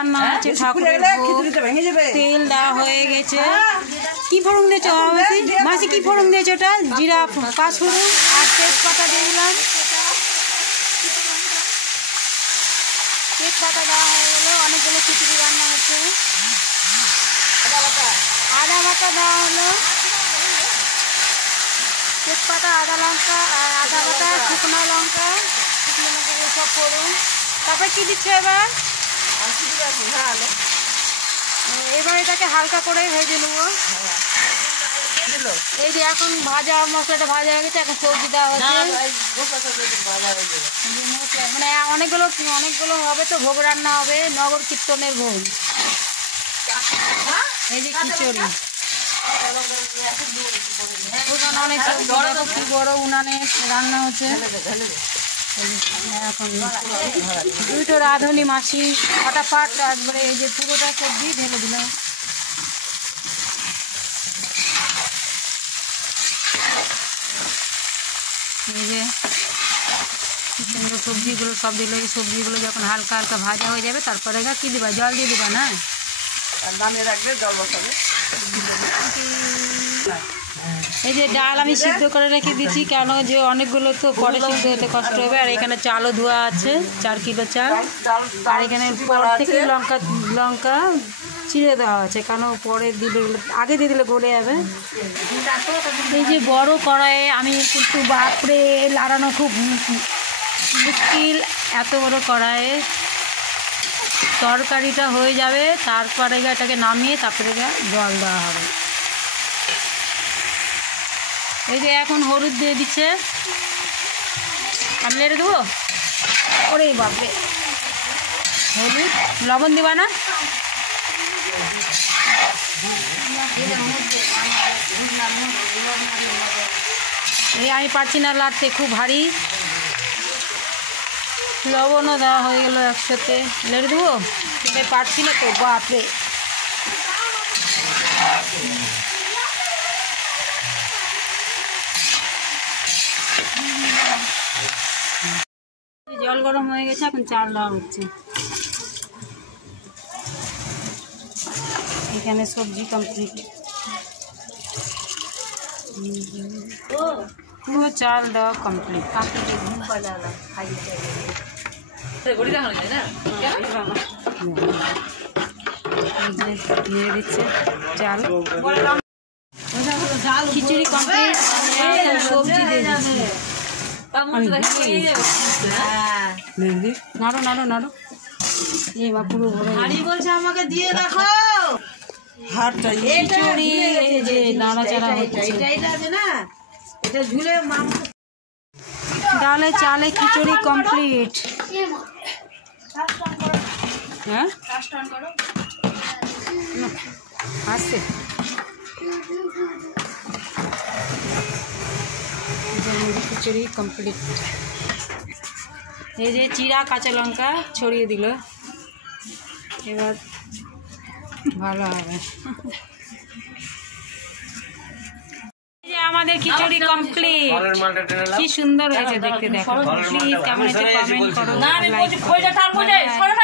রান্না আছে, ঠাকুরের ভোগ, তেল দেওয়া হয়ে গেছে। কি ফোড়ন দিয়েছো মাসি? কি ফোড়ন দিয়েছো? ওটা জিরা, পাঁচফোড়ন আর তেজপাতা দিয়ে দিলাম। তেজপাতা দেওয়া হয়ে গেলো। অনেকগুলো খিচুড়ি রান্না হচ্ছে। আদা বাটা দেওয়া হলো, তেজপাতা, আদা লঙ্কা আর আদা বাটা, শুকনো লঙ্কা সব করুন। তারপর কি দিচ্ছে এবার? এবার এটাকে হালকা করে ভেজে নেবো। এই যে এখন ভাজা মশলাটা ভাজা হয়ে গেছে, এখন সবজি দেওয়া হচ্ছে। মানে অনেকগুলো হবে তো, ভোগ রান্না হবে, নগর কীর্তনের ভোগ। এই যে খিচুড়ি, অনেক কি বড় উনানে রান্না হচ্ছে। এখন দুটো রাঁধুনি মাসি ফটাফট একবারে এই যে পুরোটা সবজি ঢেলে দিলাম। এই যে সবজিগুলো সব দিলে, এই সবজিগুলো যখন হালকা হালকা ভাজা হয়ে যাবে তারপরে কি দিবা? জল দিয়ে দিবা না? এই যে ডাল আমি সিদ্ধ করে রেখে দিচ্ছি, কেন যে অনেকগুলো তো পরে সিদ্ধ হতে কষ্ট হবে। আর এখানে চালও ধোয়া আছে, 4 কিলো চাল। আর এখানে পর থেকে লঙ্কা চিড়ে দেওয়া আছে, কেন পরে দিলে, আগে দিয়ে দিলে গলে যাবে। এই যে বড় কড়াইয়ে আমি কিন্তু বাপরে লাড়ানো খুব মুশকিল। এত বড় কড়াইয়ে তরকারিটা হয়ে যাবে, তারপরে এটাকে নামিয়ে তারপরে জল দেওয়া হবে। এই যে এখন হলুদ দিয়ে দিচ্ছে, আমি লেড়ে দেবো। ওরে বাপরে, হলুদ, লবণ দিবা না? এই আমি পারছি না লাড়তে, খুব ভারী। লবণও দেওয়া হয়ে গেল একসাথে, লেড়ে দেবো, কিন্তু পারছি না তো, বাপরে। জল গরম হয়ে গেছে, এখন চাল দেওয়া হচ্ছে। এখানে সবজি কমপ্লিট, পুরো চাল দেওয়া কমপ্লিট। দিয়ে দিচ্ছে চাল, খিচুড়ি কমপ্লিট, সবজি দিয়ে দিচ্ছে। নাড়ো নাড়ো নাড়ো, এবার পুরো বলছে আমাকে দিয়ে রাখো। খিচুড়ি এই যে নাড়াচাড়া হচ্ছে, ডালে চালে খিচুড়ি কমপ্লিট। হ্যাঁ আসছে, খিচুড়ি কমপ্লিট। এই যে চিরা কাঁচা লঙ্কা ছড়িয়ে দিল, এবার ভালো হবে। আমাদের খিচুড়ি কমপ্লিট, কি সুন্দর হয়েছে দেখতে। দেখো প্লিজ কেমন হয়েছে কমেন্ট করো, লাইক করো।